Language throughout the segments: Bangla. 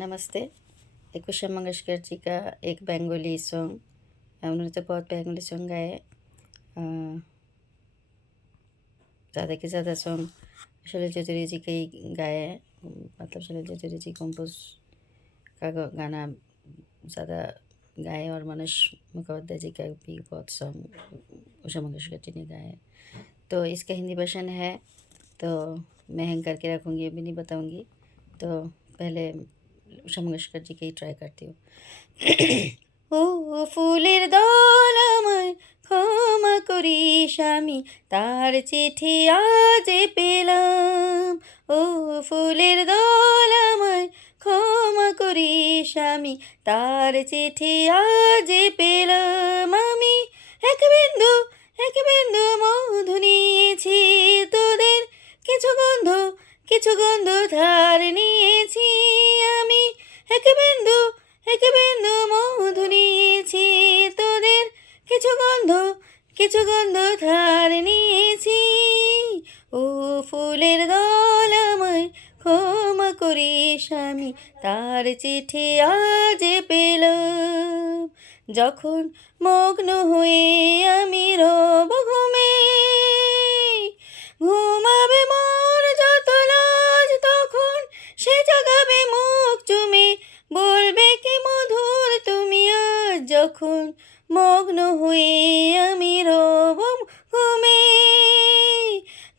नमस्ते। एक उषा मंगेशकर जी का एक बंगाली सॉन्ग, उन्होंने तो बहुत बंगाली सॉन्ग गाए। ज़्यादा से ज़्यादा सॉन्ग शैलजा चौधरी जी के ही गाए हैं। मतलब शैलजा चौधरी जी कंपोज का गाना ज़्यादा गाए और मनोज मुखोपाध्याय जी का भी बहुत सॉन्ग उषा मंगेशकर जी ने गाए हैं। तो इसका हिंदी वर्जन है, तो मैं हैंग करके रखूँगी, अभी नहीं बताऊँगी। तो पहले उषा मंगेशकर जी के ही ट्राई करती हूँ। ও ফুলের দল আমায় ক্ষমা করিস, আমি তার চিঠি আজ পেলাম। ও ফুলের দল আমায় ক্ষমা করিস, আমি তার চিঠি আজ পেলাম। আমি এক বিন্দু মধু নিয়েছি, তোদের কিছু গন্ধ ধার নিয়েছি। আমি এক বিন্দু মধু নিয়েছি, তোদের কিছু গন্ধ ধার নিয়েছি। ও ফুলের দল আমায় ক্ষমা করিস, আমি তার চিঠি আজ পেলাম। যখন মগ্ন হয়ে আমি রব ঘুমে, ঘুমাবে মোর যত লাজ, তখন সে জাগাবে মুখ চুমে, বলবে কি মধুর তুমি আজ। যখন মগ্ন হয়ে আমি রব ঘুমে,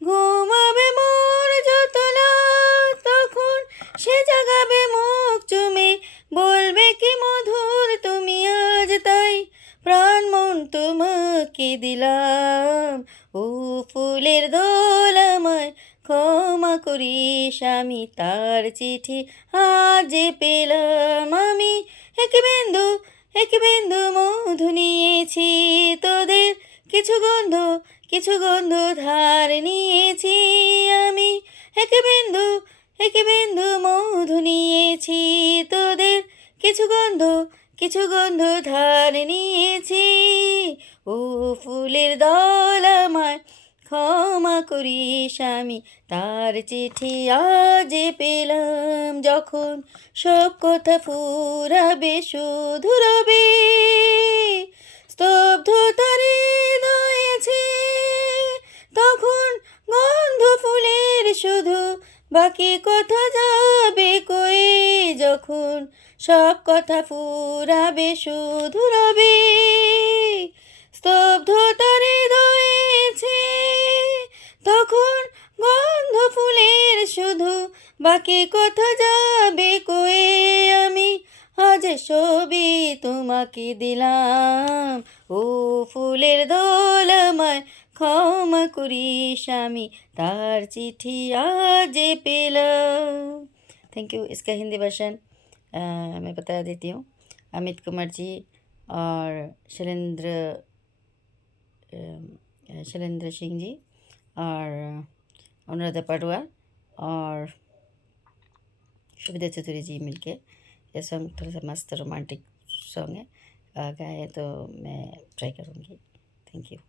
ঘুমাবে মোর যত লাজ, তখন সে জাগাবে মুখ চুমে, বলবে কি মধুর তুমি আজ। তাই প্রাণ মন তোমাকে দিলাম। ও ফুলের দোল আমায় ক্ষমা করিস, আমি তার চিঠি আজ পেলাম। আমি এক বিন্দু মধু নিয়েছি, তোদের কিছু গন্ধ ধার নিয়েছি। আমি এক বিন্দু মধু নিয়েছি, তোদের কিছু গন্ধ ধার নিয়েছি। ও ফুলের দল আমায় ক্ষমা করিস, আমি তার চিঠি আজ পেলাম। যখন সব কথা ফুরাবে শুধু রবে, স্তব্ধতার হৃদয়েছে, তখন গন্ধ ফুলের শুধু বাকি কথা যাবে কয়ে। যখন সব কথা ফুরাবে শুধু রবে, স্তব্ধতার হৃদয়েছে, তখন গন্ধ ফুলের শুধু বাকি কথা যাবে কয়ে। আমি আজ সবই তোমাকে দিলাম। ও ফুলের দোল আমায় ক্ষমা करिस, আমি তার চিঠি आज পেলাম। Thank you. इसका हिंदी वर्जन मैं बता देती हूँ। अमित कुमार जी और शैलेंद्र सिंह जी और अनुराधा पडवाल और सुविधा चौधरी जी मिलके ये सॉन्ग थोड़ा सा मस्त रोमांटिक सॉन्ग है, गाए तो मैं ट्राई करूँगी। Thank you.